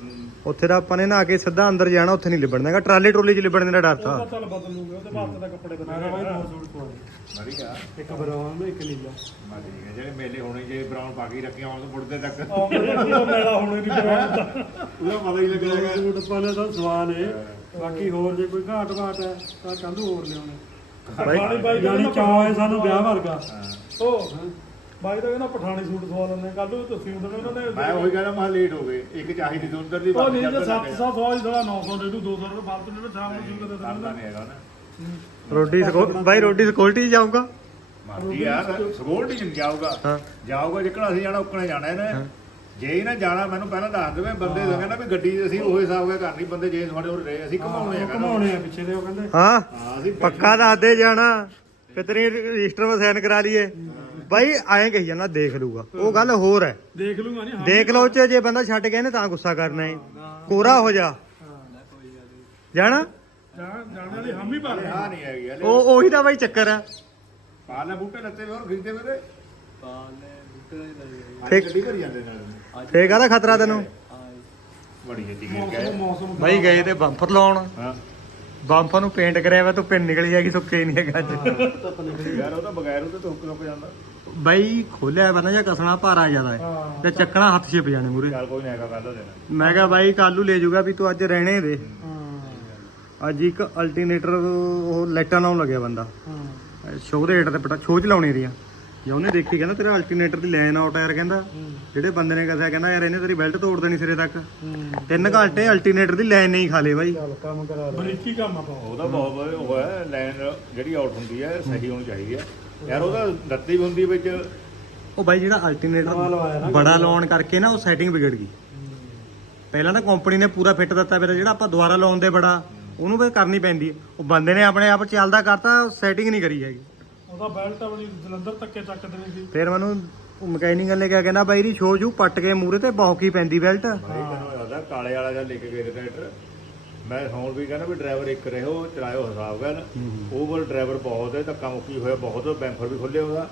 ਉੱਥੇ ਦਾ ਆਪਾਂ ਨੇ ਨਹਾ ਕੇ ਸਿੱਧਾ ਅੰਦਰ ਜਾਣਾ ਉੱਥੇ ਨਹੀਂ ਲਿਬੜਨਾ ਹੈਗਾ। ਟਰਾਲੇ ਟਰੋਲੇ 'ਚ ਲਿਬੜਨੇ ਦਾ ਡਰ ਉਹ ਤਾਂ। ਤਾ ਚੱਲ ਬਦਲ ਲੂਗੇ ਉਹਦੇ ਬਾਅਦ ਦਾ ਕੱਪੜੇ ਬਦਲ ਬਾਈ ਦੋ ਸੂਟ ਪਵਾ ਵਧੀਆ ਇੱਕ ਬਰਾਉਨ ਨੂੰ ਇੱਕ ਨੀਲਾ। ਵਧੀਆ ਜਿਹੜੇ ਮੇਲੇ ਹੋਣੇ ਜੇ ਬਰਾਊਨ ਪਾ ਕੇ ਰੱਖਿਆ ਆਉਣ ਤੋਂ ਮੁੜਦੇ ਤੱਕ। ਕੋਲ ਮੇਲਾ ਹੋਣੇ ਨਹੀਂ ਕਰਾਉਂਦਾ ਉਹਦਾ ਪਤਾ ਹੀ ਦੋ ਲੱਗੇਗਾ ਸੂਟ ਪਾਣੇ ਤਾਂ ਸਵਾਨ ਹੈ। ਬਾਕੀ ਹੋਰ ਜੇ ਕੋਈ ਘਾਟ ਘਾਟ ਹੈ ਤਾਂ ਕੱਲ੍ਹ ਹੋਰ ਲਿਆਉਣੇ। ਬਾਈ ਦਾ ਜਾਨੀ ਚਾਹ ਹੈ ਸਾਨੂੰ ਵਿਆਹ ਵਰਗਾ। ਉਹ ਬਾਈ ਦਾ ਕਹਿੰਦਾ ਪਠਾਣੀ ਸੂਟ ਸਵਾ ਲੈਂਦੇ ਕੱਲ ਨੂੰ ਤੁਸੀਂ ਉਹਨਾਂ ਨੇ। ਮੈਂ ਉਹੀ ਕਹਿੰਦਾ ਮੈਂ ਲੇਟ ਹੋ ਗਏ ਇੱਕ ਚਾਹੀਦੀ ਸੀ ਉਧਰ ਦੀ ਉਹ ਬਾਕੀ ਨਹੀਂ ਜੇ ਚੱਲਦਾ 700 ਸਵਾ ਥੋੜਾ 900 ਦੇ ਦੂ 200 ਰੁਪਏ ਨੇ ਸ਼ਾਮ ਨੂੰ ਕਰਦਾ ਦਿੰਦਾ। ਨਹੀਂ ਹੈਗਾ ਨਾ। ਰੋਟੀ ਸਕੋ ਬਾਈ ਰੋਟੀ ਸਕਿਉਰਟੀ ਜਾਊਗਾ? ਮਰਦੀ ਯਾਰ ਸਗੋਲਟੀ ਚ ਜਾਊਗਾ। ਜਾਊਗਾ ਜਿੱਕਣਾ ਅਸੀਂ ਜਾਣਾ ਉਕਣੇ ਜਾਣਾ ਇਹਨੇ। ਜੇ ਹੀ ਨਾ ਜਾਣਾ ਮੈਨੂੰ ਪਹਿਲਾਂ ਦੱਸ ਦੇਵੇ ਬੰਦੇ ਦਾ ਕਹਿੰਦਾ ਵੀ ਗੱਡੀ ਅਸੀਂ ਉਹ ਹਿਸਾਬ ਦਾ ਕਰਨੀ ਬੰਦੇ ਜੇ ਸਾਡੇ ਉਰੇ ਰਹੇ ਅਸੀਂ ਘਮਾਉਣੇ ਆ ਕਹਿੰਦਾ। ਘਮਾਉਣੇ ਆ ਪਿੱਛੇ ਦੇ ਉਹ ਕਹਿੰਦੇ। ਹਾਂ ਹਾਂ ਅਸੀਂ ਪੱਕਾ ਦੱਸਦੇ ਜਾਣਾ ਕਿਤਨੀ ਰਜਿਸਟਰ 'ਤੇ ਸਾਈਨ ਕਰਾ ਲਈਏ। ਬਾਈ ਐਂ ਕਹੀ ਜਾਂਦਾ ਦੇਖ ਲੂਗਾ ਉਹ ਗੱਲ ਹੋਰ ਹੈ। ਦੇਖ ਲੂੰਗਾ ਨਹੀਂ ਦੇਖ ਲਓ ਚ ਜੇ ਬੰਦਾ ਛੱਡ ਗਿਆ ਨੇ ਤਾਂ ਗੁੱਸਾ ਕਰਨਾ ਹੈ ਕੋਰਾ ਹੋ ਜਾ। ਜਾਣਾ? ਜਾਣ ਵਾਲੀ ਹਮ ਹੀ ਪਾ ਰਹੇ ਹਾਂ ਨਹੀਂ ਹੈਗੀ ਉਹ ਉਹੀ ਤਾਂ ਬਾਈ ਚੱਕਰ ਆ। ਪਾ ਲੈ ਬੂਟੇ ਲੱਤੇ ਹੋਰ ਖਰੀਦੇ ਮੇਰੇ ਠੀਕ। ਠੀਕ ਗੱਡੀ ਭਰੀ ਜਾਂਦੇ ਨਾਲ। ਫੇਰ ਕਾਹਦਾ ਖਤਰਾ ਤੈਨੂੰ? ਬੜੀ ਗਏ ਮੌਸਮ ਬਾਈ ਗਏ ਤੇ ਬੰਪਰ ਲਾਉਣ। ਹਾਂ। ਬੰਪਰ ਨੂੰ ਪੇਂਟ ਕਰਿਆ ਵਾ ਤੂੰ ਪਿੰਨ ਨਿਕਲ ਜਾਏਗੀ ਸੁੱਕੇ ਹੀ ਨਹੀਂ ਹੈਗਾ ਅੱਜ। ਧੁੱਪ ਨਿਕਲੀ ਯਾਰ ਉਹ ਤਾਂ ਬਗੈਰ ਉਹ ਤੇ ਧੁੱਪ ਧੁੱਪ ਜਾਂਦਾ। ਬਾਈ ਖੋਲਿਆ ਬੰਦਾ ਜਾਂ ਕਸਣਾ ਭਾਰਾ ਜ਼ਿਆਦਾ ਹੈ। ਤੇ ਚੱਕਣਾ ਹੱਥ ਛਿਪ ਜਾਣੇ ਮੂਰੇ। ਚੱਲ ਕੋਈ ਨਹੀਂ ਹੈਗਾ ਕੱਲ ਦਾ ਦਿਨ ਮੈਂ ਕਿਹਾ ਬਾਈ ਕੱਲੂ ਲੈ ਜਾਊਗਾ ਵੀ ਤੂੰ ਅੱਜ ਰਹਿਣੇ ਦੇ। ਅੱਜ ਇੱਕ ਅਲਟਰਨੇਟਰ ਉਹ ਲਾਈਟਾਂ ਲਾਉਣ ਲੱਗਿਆ ਬੰਦਾ। ਸ਼ੋਅ ਦੇ ਰੇਟ ਤੇ ਪਟਾ ਸ਼ੋਅ ਚ ਲਾਉਣੀ ਦੀਆਂ। ਜੇ ਉਹਨੇ ਦੇਖੀ ਕਹਿੰਦਾ ਤੇਰਾ ਅਲਟਰਨੇਟਰ ਦੀ ਲਾਈਨ ਆਊਟ ਯਾਰ ਕਹਿੰਦਾ। ਜਿਹੜੇ ਬੰਦੇ ਨੇ ਕਸਿਆ ਕਹਿੰਦਾ ਯਾਰ ਇਹਨੇ ਤੇਰੀ ਬੈਲਟ ਤੋੜ ਦੇਣੀ ਸਿਰੇ ਤੱਕ। ਤਿੰਨ ਘੰਟੇ ਅਲਟਰਨੇਟਰ ਦੀ ਲਾਈਨ ਨਹੀਂ ਖਾ ਲੇ ਬਾਈ। ਚੱਲ ਕੰਮ ਕਰਾ ਲੈ। ਬਰੀਕੀ ਕੰਮ ਆ ਉਹਦਾ ਬਹੁਤ ਉਹ ਹੈ ਲਾਈਨ ਜਿਹੜੀ ਆਊਟ ਹੁੰਦੀ ਹੈ ਸਹੀ ਹੋਣੀ ਚਾਹੀਦੀ ਹੈ। ਯਾਰ ਉਹਦਾ ਲੱਤੀ ਵੀ ਹੁੰਦੀ ਵਿੱਚ। ਉਹ ਬਾਈ ਜਿਹੜਾ ਅਲਟਰਨੇਟਰ ਬੜਾ ਲਾਉਣ ਕਰਕੇ ਨਾ ਉਹ ਸੈਟਿੰਗ ਵਿਗੜ ਗਈ। ਪਹਿਲਾਂ ਤਾਂ ਕੰਪਨੀ ਨੇ ਪੂਰਾ ਫਿੱਟ ਦਿੱਤਾ ਫਿਰ ਜਿਹੜਾ ਆਪਾਂ ਦੁਬਾਰਾ ਲਾਉਂਦੇ ਬੜਾ ਉਹਨੂੰ ਫਿਰ ਕਰਨੀ ਪੈਂਦੀ ਉਹ ਬੰਦੇ ਨੇ ਆਪਣੇ ਆਪ ਚੱਲਦਾ ਕਰਤਾ ਸੈਟਿੰਗ ਨਹੀਂ ਕਰੀ ਹੈਗੀ। ਉਹਦਾ ਬੈਲਟ ਆਪਣੀ ਜਲੰਧਰ ਤੱਕੇ ਚੱਕ ਦੇਣੀ ਸੀ। ਫਿਰ ਮੈਨੂੰ ਮਕੈਨਿਕਲ ਨੇ ਕਿਹਾ ਕਹਿੰਦਾ ਬਾਈ ਦੀ ਸ਼ੋਅ ਜੂ ਪੱਟ ਕੇ ਮੂਰੇ ਤੇ ਬੌਕੀ ਪੈਂਦੀ ਬੈਲਟ। ਭਾਈ ਤੈਨੂੰ ਯਾਦਾ ਕਾਲੇ ਵਾਲਾ ਜਾਂ ਲੈ ਕੇ ਗਏ ਟਰੈਕਟਰ ਮੈਂ ਹੁਣ ਵੀ ਕਹਿੰਦਾ ਵੀ ਡਰਾਈਵਰ ਇੱਕ ਰਹੋ ਚਲਾਇਓ ਹਿਸਾਬ ਗੱਲ। ਓਵਰ ਡਰਾਈਵਰ ਬਹੁਤ ਹੈ ਧੱਕਾ ਮੁੱਕੀ ਹੋਇਆ ਬਹੁਤ ਬੈਂਫਰ ਵੀ ਖੁੱਲੇ ਉਹਦਾ।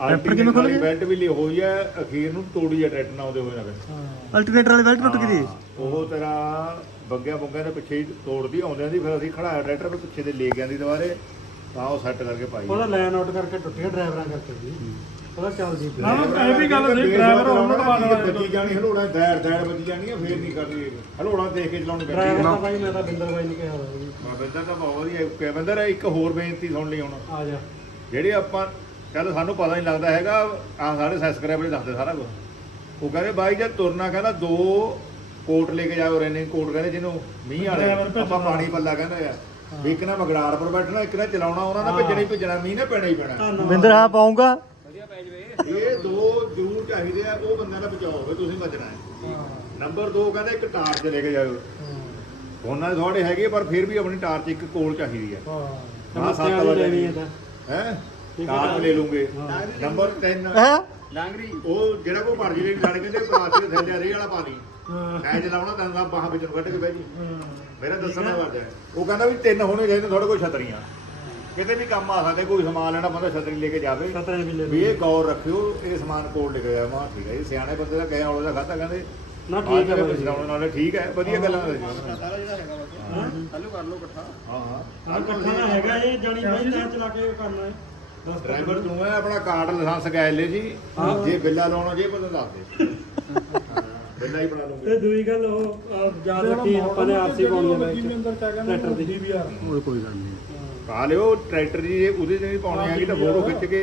ਬੈਂਫਰ ਕਿਵੇਂ ਖੁੱਲ ਗਿਆ? ਬੈਲਟ ਵੀ ਲਈ ਹੋਈ ਹੈ ਅਖੀਰ ਨੂੰ ਤੋੜੀ ਹੈ ਟਰੈਕਟਰ ਨਾਲ ਉਹਦੇ ਹੋਏ ਨਾ। ਅਲਟਰਨੇਟਰ ਵਾਲੀ ਬੈਲਟ ਟੁੱਟ ਗਈ ਸੀ ਉਹ ਤੇਰਾ ਬੱਗਿਆ ਬੁੱਗਿਆ ਦੇ ਪਿੱਛੇ ਹੀ ਤੋੜਦੀ ਆਉਂਦਿਆਂ ਦੀ ਫਿਰ ਅਸੀਂ ਖੜਾਇਆ ਟਰੈਕਟਰ ਤੇ ਪਿੱਛੇ ਦੇ ਲੈ ਗਿਆ ਦੀ ਦੁਬਾਰੇ। ਤਾਂ ਉਹ ਸੈੱਟ ਕਰਕੇ ਪਾਈ ਉਹਦਾ ਲਾਈਨ ਆਊਟ ਕਰਕੇ ਟੁੱਟਿਆ ਡਰਾਈਵਰਾਂ ਕਰਕੇ ਜੀ। ਉਹਦਾ ਚੱਲਦੀ ਪਈ ਨਾ ਨਾ ਇਹ ਵੀ ਗੱਲ ਨਹੀਂ ਡਰਾਈਵਰ ਉਹਨਾਂ ਨੂੰ ਬਾਅਦ ਬੱਜੀ ਜਾਣੀ ਹਲੋੜਾ ਦੈੜ ਦੈੜ ਬੱਜੀ ਜਾਣੀ ਆ ਫੇਰ ਨਹੀਂ ਕਰਦੀ ਹਲੋੜਾ ਦੇਖ ਕੇ ਚਲਾਉਣੀ ਪੈਂਦੀ ਡਰਾਈਵਰ ਤਾਂ ਬਾਈ ਮੈਂ ਤਾਂ ਬਿੰਦਰ ਬਾਈ ਨੂੰ ਕਿਹਾ ਹੋਇਆ ਜੀ। ਬੰਦਾ ਤਾਂ ਬਹੁਤ ਵਧੀਆ ਕਿ ਬੰਦਾ ਇੱਕ ਹੋਰ ਬੇਨਤੀ ਸੁਣ ਲਈ ਹੁਣ। ਆ ਜਾ। ਜਿਹੜੇ ਆਪਾਂ ਚੱਲ ਸਾਨੂੰ ਪਤਾ ਨਹੀਂ ਲੱਗਦਾ ਹੈਗਾ ਆ ਸਾਡੇ ਸਬਸਕ੍ਰਾਈਬਰ ਹੀ ਦੱਸਦੇ ਸਾਰਾ ਕੁਝ ਉਹ ਕਹਿੰਦੇ ਬਾਈ ਜਦ ਤੁਰਨਾ ਕਹਿੰਦਾ ਦੋ ਕੋਟ ਲੈ ਕੇ ਜਾਓ ਰੇਨਿੰਗ ਕੋਟ ਕਹਿੰਦੇ ਜਿਹਨੂੰ ਮੀਂਹ ਵਾਲੇ। ਆਪਾਂ ਪਾਣੀ ਪੱਲਾ ਕਹਿੰਦੇ ਆ। ਵੀ ਇੱਕ ਨਾ ਮਗੜਾੜ ਪਰ ਬੈਠਣਾ ਇੱਕ ਨਾ ਚਲਾਉਣਾ ਉਹਨਾਂ ਨੇ ਭੇਜਣਾ ਹੀ ਭੇਜਣਾ ਮੀਂਹ ਨੇ ਪੈਣਾ ਹੀ ਪੈਣਾ। ਬਿੰਦਰ ਆ ਪਾਉਂਗਾ? ਇਹ ਦੋ ਜ਼ਰੂਰ ਚਾਹੀਦੇ ਆ ਉਹ ਬੰਦਿਆਂ ਦਾ ਬਚਾਓ ਹੋਵੇ ਤੁਸੀਂ ਬਚਣਾ ਹੈ। ਨੰਬਰ 2 ਕਹਿੰਦੇ ਇੱਕ ਟਾਰਚ ਲੈ ਕੇ ਜਾਓ ਫੋਨਾਂ ਦੇ ਤੁਹਾਡੇ ਹੈਗੇ ਪਰ ਫਿਰ ਵੀ ਆਪਣੀ ਟਾਰਚ ਇੱਕ ਕੋਲ ਚਾਹੀਦੀ ਹੈ। ਹਾਂ ਹਾਂ, ਸੱਤ ਲੈਣੀ ਹੈ ਤਾਂ। ਹੈ? ਟਾਰਚ ਲੈ ਲੂਗੇ। ਨੰਬਰ 3 ਹੈ? ਲਾਂਗਰੀ। ਉਹ ਜਿਹੜਾ ਕੋ ਮਰਜ਼ੀ ਦੇ ਲੜ ਕਹਿੰਦੇ ਪਲਾਸਟਿਕ ਦੇ ਥੈਲੇ ਰੇ ਵਾਲਾ ਪਾਣੀ। ਮੈਂ ਚਲਾਉਣਾ ਤਾਂ ਦਾ ਬਾਹਾਂ ਵਿੱਚੋਂ ਕੱਢ ਕੇ ਬਹਿ ਜੀ। ਮੇਰਾ ਦੱਸਣਾ ਵਰਦਾ ਉਹ ਕਹਿੰਦਾ ਵੀ ਤਿੰਨ ਹੋਣੇ ਚਾਹੀਦੇ ਤੁਹਾਡੇ ਕੋਲ ਛਤਰੀਆਂ। ਕਿਤੇ ਵੀ ਕੰਮ ਆ ਸਕਦੇ ਕੋਈ ਸਮਾਨ ਲੈਣਾ ਬੰਦਾ ਛਤਰੀ ਲੈ ਕੇ ਜਾਵੇ। ਵੀ ਲੈ ਵੀ ਇਹ ਗੌਰ ਰੱਖਿਓ ਇਹ ਸਮਾਨ ਕੋਲ ਲਿਖ ਗਿਆ ਮਾ ਠੀਕ ਹੈ ਜੀ ਸਿਆਣੇ ਬੰਦੇ ਦਾ ਕਹਿਆ ਉਹਦਾ ਖਾਤਾ ਕਹਿੰਦੇ ਨਾ ਠੀਕ ਹੈ ਪਛਤਾਉਣ ਨਾਲੇ ਠੀਕ ਹੈ ਵਧੀਆ ਗੱਲਾਂ ਦਾ ਜੀ। ਹਾਂ। ਹਾਂ ਹਾਂ। ਇਕੱਠਾ ਨਾ ਹੈਗਾ ਇਹ ਬਾਈ ਤਾਂ ਚਲਾ ਕੇ ਕਰਨਾ ਹੈ। ਦੱਸ ਡਰਾਈਵਰ ਤੂੰ ਹੈ ਆਪਣਾ ਕਾਰਡ ਲਾਇਸੈਂਸ ਗਏ ਲੈ ਜੀ। ਜੇ ਬਿੱਲਾ ਲਾਉਣਾ ਜੇ ਬੰਦਾ ਦੱਸ ਦੇ। ਹਾਂ, ਹੀ ਬਣਾ ਤੇ ਦੂਈ ਗੱਲ ਉਹ ਯਾਦ ਰੱਖੀ ਆਪਾਂ ਨੇ ਆਰਸੀ ਪਾਉਣੀ ਹੈ ਕਹਿੰਦੇ ਟਰੈਕਟਰ ਦੀ। ਡੀਵੀਆਰ ਉਹ ਕੋਈ ਗੱਲ ਨਹੀਂ। ਪਾ ਲਿਓ ਟਰੈਕਟਰ ਜੇ ਉਹਦੇ ਤੇ ਨਹੀਂ ਪਾਉਣੀ ਹੈਗੀ ਤਾਂ ਫੋਟੋ ਖਿੱਚ ਕੇ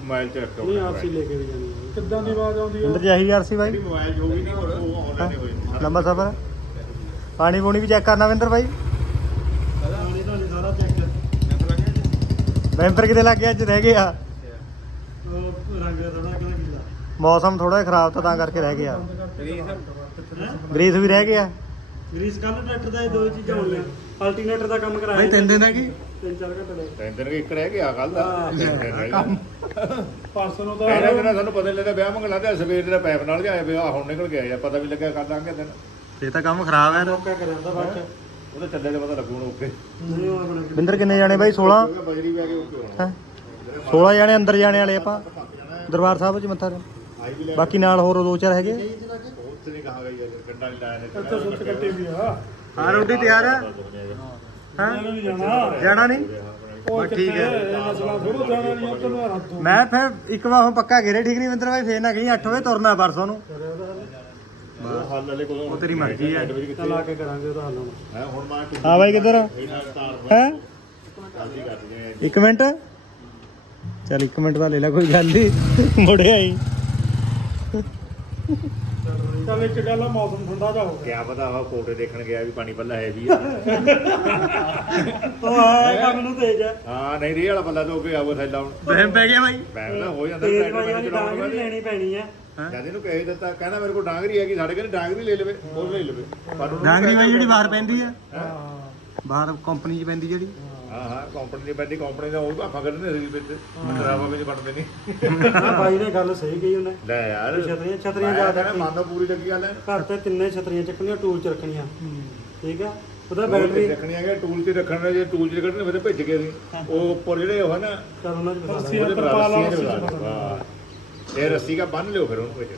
ਮੋਬਾਈਲ 'ਚ ਰੱਖੋ ਨਹੀਂ ਆਰਸੀ ਲੈ ਕੇ ਵੀ ਜਾਣੀ ਹੈ। ਕਿੱਦਾਂ ਦੀ ਆਵਾਜ਼ ਆਉਂਦੀ ਆ? ਅੰਦਰ ਜਾਹੀ ਯਾਰ ਸੀ ਬਾਈ। ਜਿਹੜੀ ਮੋਬਾਈਲ ਜੋ ਵੀ ਨਹੀਂ ਉਹ ਆਨਲਾਈਨ ਹੀ? ਹੋਏ। ਲੰਬਾ ਸਫ਼ਰ ਪਾਣੀ ਪੂਣੀ ਵੀ ਚੈੱਕ ਕਰਨਾ ਵਿੰਦਰ ਬਾਈ। ਪਾਣੀ ਦਾ ਨਹੀਂ ਸਾਰਾ ਚੈੱਕ ਬੈਂਪਰ ਕਿਤੇ ਲੱਗ ਗਿਆ ਅੱਜ ਰਹਿ ਗਿਆ। ਉਹ ਰੰਗ ਥੋੜਾ ਕਿਹਦਾ ਕਿਲਾ ਮੌਸਮ ਥੋੜਾ ਜਿਹਾ ਖਰਾਬ ਤਾਂ ਤਾਂ ਕਰਕੇ ਰਹਿ ਗਿਆ। ਗਰੀਸ ਵੀ ਰਹਿ ਗਿਆ। ਗ੍ਰੀਸ ਕੱਲ ਟਰੈਕਟਰ ਦਾ ਇਹ ਦੋ ਚੀਜ਼ਾਂ ਹੋਣੀਆਂ ਅਲਟਰਨੇਟਰ ਦਾ ਕੰਮ ਕਰਾਇਆ। ਬਾਈ ਤਿੰਨ ਦਿਨ ਹੈਗੀ ਤਿੰਨ ਚਾਰ ਘੰਟੇ ਦਾ ਤਿੰਨ ਦਿਨ ਇੱਕ ਰਹਿ ਗਿਆ ਕੱਲ ਦਾ। ਪਰਸੋਂ ਨੂੰ ਤਾਂ ਪਹਿਲਾਂ ਦਿਨ ਸਾਨੂੰ ਪਤਾ ਨਹੀਂ ਲੱਗਾ ਵਿਆਹ ਮੰਗਲਾ ਤੇ ਸਵੇਰ ਦੇ ਪੈਪ ਨਾਲ ਜਾਇਆ ਵਿਆਹ ਹੁਣ ਨਿਕਲ ਗਿਆ ਜਾਂ ਪਤਾ ਵੀ ਲੱਗਿਆ ਕੱਲ ਲੰਘ ਗਿਆ ਦਿਨ। ਇਹ ਤਾਂ ਕੰਮ ਖਰਾਬ ਹੈ। ਮੌਕਾ ਕਰ ਜਾਂਦਾ ਬਾਅਦ ਚ। ਉਹਦੇ ਚੱਲੇ ਤੇ ਪਤਾ ਲੱਗੂ ਹੁਣ ਓਕੇ ਬਿੰਦਰ ਕਿੰਨੇ ਜਾਣੇ ਬਾਈ? 16 ਬਜਰੀ ਪੈ ਕੇ ਓਕੇ ਹੋਣਾ। ਹੈਂ? 16 ਜਾਣੇ ਅੰਦਰ ਜਾਣੇ ਵਾਲੇ ਆਪਾਂ। ਦਰਬਾਰ ਸਾਹਿਬ 'ਚ ਮੱਥਾ ਬਾਕੀ ਨਾਲ ਹੋਰ ਦੋ ਚਾਰ ਹੈਗੇ। ਹਾਂ ਜਾਣਾ। ਨਹੀਂ? ਬਸ ਠੀਕ ਹੈ। ਦੋ ਮੈਂ ਫਿਰ ਇੱਕ ਵਾਰ ਹੁਣ ਪੱਕਾ ਘੇਰੇ ਠੀਕ ਨਹੀਂ ਮਿੰਦਰ ਭਾਈ ਫੇਰ ਨਾ ਕਹੀਂ 8 ਵਜੇ ਤੁਰਨਾ ਪਰਸੋਂ ਨੂੰ। ਹੱਲ ਵਾਲੇ ਕੋਲ ਉਹ ਤੇਰੀ ਮਰਜ਼ੀ ਹੈ। ਚੱਲ ਆ ਕੇ ਕਰਾਂਗੇ ਉਹਦਾ ਹੱਲ ਹੁਣ। ਹੈ ਹੁਣ ਮੈਂ ਹਾਂ ਬਾਈ ਕਿੱਧਰ? ਹੈ? ਇੱਕ ਮਿੰਟ। ਚੱਲ ਇੱਕ ਮਿੰਟ ਦਾ ਲੈ ਲੈ ਕੋਈ ਗੱਲ ਨਹੀਂ। ਮੁੜਿਆ ਹੀ। ਚੱਲ ਇੱਕ ਗੱਲ ਆ ਮੌਸਮ ਠੰਡਾ ਜਾ ਹੋ ਗਿਆ। ਕਿਆ ਪਤਾ ਵਾ ਕੋਟੇ ਦੇਖਣ ਗਿਆ ਵੀ ਪਾਣੀ ਪੱਲਾ ਹੈ ਵੀ ਆ। ਆ ਕੰਮ ਨੂੰ ਤੇਜ ਹੈ ਹਾਂ ਨਹੀਂ ਰੇ ਵਾਲਾ ਪੱਲਾ ਤੋਂ ਅੱਗੇ ਆਵੋ ਥੈਲਾ ਹੁਣ। ਬਹਿਮ ਪੈ ਗਿਆ ਬਾਈ। ਮੈਂ ਤਾਂ ਹੋ ਜਾਂਦਾ ਤੇਜ਼ ਟਰੈਕਟਰ ਵਾਲੀ ਡਾਂਗ ਵੀ ਵਾਲੇ ਲੈਣੀ ਪੈਣੀ ਹੈ ਜਦ ਇਹਨੂੰ ਕਹਿ ਦਿੱਤਾ ਕਹਿੰਦਾ ਮੇਰੇ ਕੋਲ ਡਾਂਗਰੀ ਹੈਗੀ ਸਾਡੇ ਕਹਿੰਦੇ ਡਾਂਗਰੀ ਲੈ ਲਵੇ ਉਹ ਲੈ ਲਵੇ। ਪਰ ਉਹਨੂੰ ਡਾਂਗਰੀ ਬਾਈ ਜਿਹੜੀ ਬਾਹਰ ਪੈਂਦੀ ਆ। ਹਾਂ। ਬਾਹਰ ਕੰਪਨੀ 'ਚ ਪੈਂਦੀ ਜਿਹੜੀ। ਹਾਂ ਹਾਂ ਕੰਪਨੀ ਦੀ ਪੈਂਦੀ ਕੰਪਨੀ ਦਾ ਉਹ ਭਾਫਾ ਕੱਢਦੇ ਸੀ ਵਿੱਚ। ਡਰਾਵਾ ਵਿੱਚ ਬਣਦੇ ਨਹੀਂ। ਆਹ ਬਾਈ ਨੇ ਗੱਲ ਸਹੀ ਕਹੀ ਉਹਨੇ। ਲੈ ਯਾਰ ਛਤਰੀਆਂ ਛਤਰੀਆਂ ਮੈਂ ਕਹਿੰਦਾ ਮੰਨ ਲਓ ਪੂਰੀ ਲੱਗੀ ਗੱਲ ਹੈ। ਘਰ ਤੇ ਤਿੰਨੇ ਛਤਰੀਆਂ ਚੱਕਣੀਆਂ ਟੂਲ ਚ ਰੱਖਣੀਆਂ। ਠੀਕ ਆ? ਉਹਦਾ ਬੈਟਰੀ ਰੱਖਣੀ ਹੈਗੇ ਟੂਲ 'ਚ ਰੱਖਣਾ ਜੇ ਟੂਲ 'ਚ ਕੱਢਣੇ ਫਿਰ ਭਿੱਜ ਗਏ ਸੀ ਉਹ ਉੱਪਰ ਜਿਹੜੇ ਉਹ ਹਨ ਕਰ ਉਹਨਾਂ ਚ ਬਤਾ ਉਹਦੇ ਚ ਬਣਾ ਵਾਹ ਇਹ ਰੱਸੀ ਕਾ ਬੰਨ ਲਿਓ ਫਿਰ ਉਹਨੂੰ ਵਿੱਚ।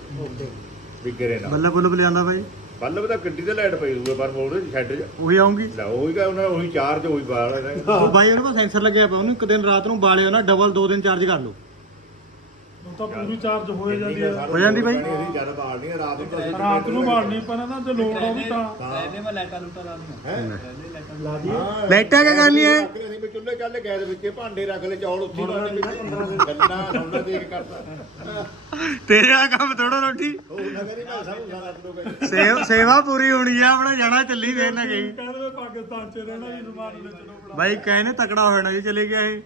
ਵੀ ਗਿਰੇ ਨਾ। ਬੱਲਾ ਬੁੱਲ ਲਿਆਂਦਾ ਬਾਈ। ਬੱਲਬ ਤਾਂ ਗੱਡੀ ਤੇ ਲਾਈਟ ਪਈ ਹੋਊਗਾ ਪਰ ਮੋੜ ਛੱਡ ਜਾ ਉਹੀ ਆਉਂਗੀ ਲੈ ਉਹੀ ਕਾ ਉਹਨਾਂ ਉਹੀ ਚਾਰਜ ਹੋਈ ਇਹਦਾ। ਉਹ ਬਾਈ ਉਹਨਾਂ ਸੈਂਸਰ ਲੱਗਿਆ ਪਿਆ ਉਹਨੂੰ ਇੱਕ ਦਿਨ ਰਾਤ ਨੂੰ ਬਾਲਿਓ ਨਾ ਡਬਲ ਦੋ ਦਿਨ ਚਾਰਜ ਕਰ ਲਓ ਉਹ ਤਾਂ ਪੂਰੀ ਚਾਰਜ ਹੋ ਜਾਂਦੀ ਹੈ ਹੋ ਜਾਂਦੀ ਬਾਈ? ਅਸੀਂ ਜ਼ਿਆਦਾ ਬਾਲਦੀ ਆ ਰਾਤ ਨੂੰ ਤਾਂ ਅਸੀਂ ਰਾਤ ਨੂੰ ਮਾਰਨੀ ਪੈਣਾ ਨਾ ਜੇ ਲੋਡ ਆਉਂਦੀ ਤਾਂ। ਇਹਦੇ ਮੈਂ ਲਾਈਟਾਂ ਲੂਟਾਂ ਲਾ ਦੂੰਗਾ ਲਾ ਦਈਏ ਹਾਂ, ਲਾਈਟਾਂ ਕਿਆ ਕਰਨੀ ਹੈ ਰੱਖ ਲਏ ਅਸੀਂ ਵੀ ਚੁੱਲ੍ਹੇ ਚੱਲ ਗੈਸ ਵਿੱਚ ਭਾਂਡੇ ਰੱਖ ਲੈ ਚੌਲ ਉੱਥੇ ਹੀ ਲਾਉਣੇ ਵਿੱਚ ਗੱਲਾਂ ਸੁਣਨਾ ਦੇਖ ਕਰਤਾ ਤੇਰੇ ਆ ਕੰਮ ਥੋੜਾ ਰੋਟੀ। ਉਹ ਨਗਰੀ ਭਾਸ਼ਾ ਨੂੰ ਸਾਰਾ ਲੋਕ ਸੇਵ ਸੇਵਾ ਪੂਰੀ ਹੋਣੀ ਆ ਆਪਣਾ ਜਾਣਾ ਚੱਲੀ ਫੇਰ ਨਾ ਗਈ ਕਹਿੰਦੇ ਪਾਕਿਸਤਾਨ ਚ ਰਹਿਣਾ ਵੀ ਜ਼ਮਾਨ ਲੈ ਚਲੋ ਬੜਾ ਬਾਈ ਕਹਿੰਦੇ ਤਕੜਾ ਹੋ ਜਾਣਾ ਜੀ ਚਲੇ ਗਿਆ ਇਹ।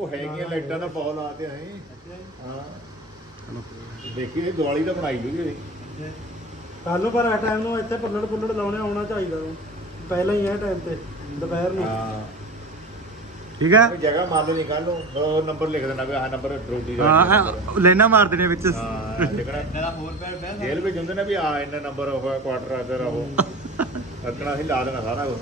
ਉਹ ਹੈਗੀਆਂ ਲਾਈਟਾਂ ਦਾ ਬਹੁਤ ਲਾਤੇ ਅਸੀਂ ਹਾਂ। ਦੇਖੀ ਇਹ ਦਿਵਾਲੀ ਤਾਂ ਬਣਾਈ ਹੋਈ ਹੈ ਕੱਲ ਨੂੰ ਪਰ ਆ ਟਾਈਮ ਨੂੰ ਇੱਥੇ ਪੱਲੜ ਪੁੱਲੜ ਲਾਉਣੇ ਆਉਣਾ ਚਾਹੀਦਾ। ਪਹਿਲਾਂ ਹੀ ਇਹ ਟਾਈਮ ਤੇ ਦੁਪਹਿਰ ਨੂੰ। ਹਾਂ। ਠੀਕ ਆ ਕੋਈ ਜਗ੍ਹਾ ਮੰਨ ਨਹੀਂ ਕੱਲ ਨੂੰ ਉਹ ਨੰਬਰ ਲਿਖ ਦੇਣਾ ਵੀ ਆਹ ਨੰਬਰ ਡਰੋਟੀ ਦਾ ਹਾਂ ਹਾਂ, ਲੈਣਾ ਮਾਰ ਦੇਣੇ ਵਿੱਚ। ਹਾਂ ਲਿਖਣਾ। ਮੇਰਾ ਹੋਰ ਪੈਰ ਬਹਿ ਜੇਲ੍ਹ ਵਿੱਚ ਹੁੰਦੇ ਨੇ ਵੀ ਆ ਇੰਨਾ ਨੰਬਰ ਉਹ ਕੁਆਟਰ ਅਦਰ ਉਹ। ਰੱਖਣਾ ਸੀ ਲਾ ਦੇਣਾ ਸਾਰਾ ਕੁਝ